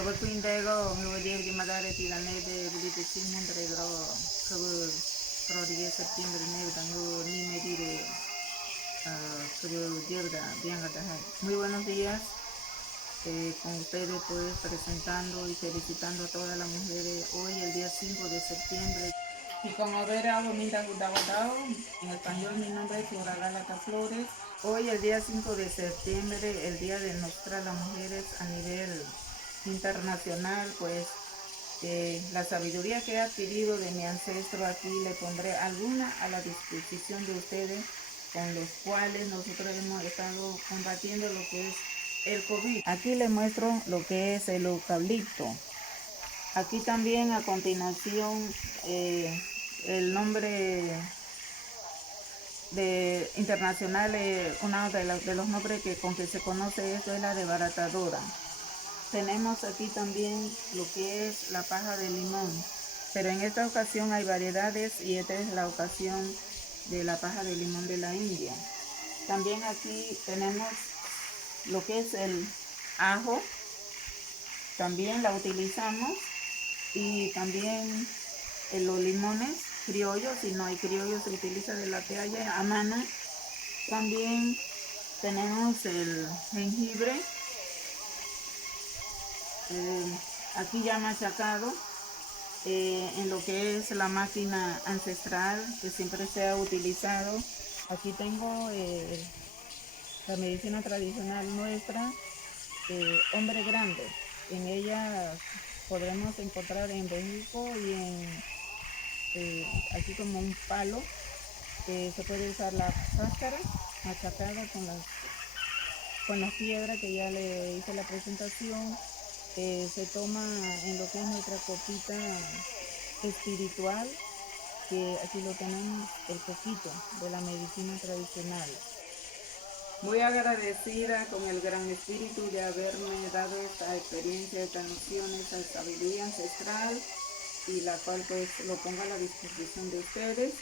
Kaba Quindego, Nuevo di Madare, Tilanede, Bilite Simon, Regro, Kaba Rodríguez, Septiembre, Tango, ni Medire, Kaba Dierda, Biangata. Muy buenos días. Con ustedes pues presentando y felicitando a todas las mujeres hoy el día 5 de septiembre. Y como verá, bonita Gudaguadao, en español mi nombre es Flora Gálata Flores. Hoy el día 5 de septiembre, el día de nuestras las mujeres a nivel internacional, pues la sabiduría que he adquirido de mi ancestro aquí le pondré alguna a la disposición de ustedes, con los cuales nosotros hemos estado combatiendo lo que es el COVID. Aquí les muestro lo que es el eucalipto. Aquí también a continuación el nombre internacional, uno de los nombres con que se conoce esto es la desbaratadora. Tenemos aquí también lo que es la paja de limón, pero en esta ocasión hay variedades y esta es la ocasión de la paja de limón de la India. También aquí tenemos lo que es el ajo, también la utilizamos, y también los limones criollos, si no hay criollos se utiliza de la que haya a mano. También tenemos el jengibre, aquí ya machacado, en lo que es la máquina ancestral que siempre se ha utilizado. Aquí tengo la medicina tradicional nuestra, hombre grande. En ella podremos encontrar en México y aquí como un palo, que se puede usar la cáscara machacada con las piedras que ya le hice la presentación. Se toma en lo que es nuestra copita espiritual, que aquí lo tenemos, el poquito de la medicina tradicional. Muy agradecida con el gran espíritu de haberme dado esta experiencia, esta noción, esta sabiduría ancestral, y la cual pues lo pongo a la disposición de ustedes.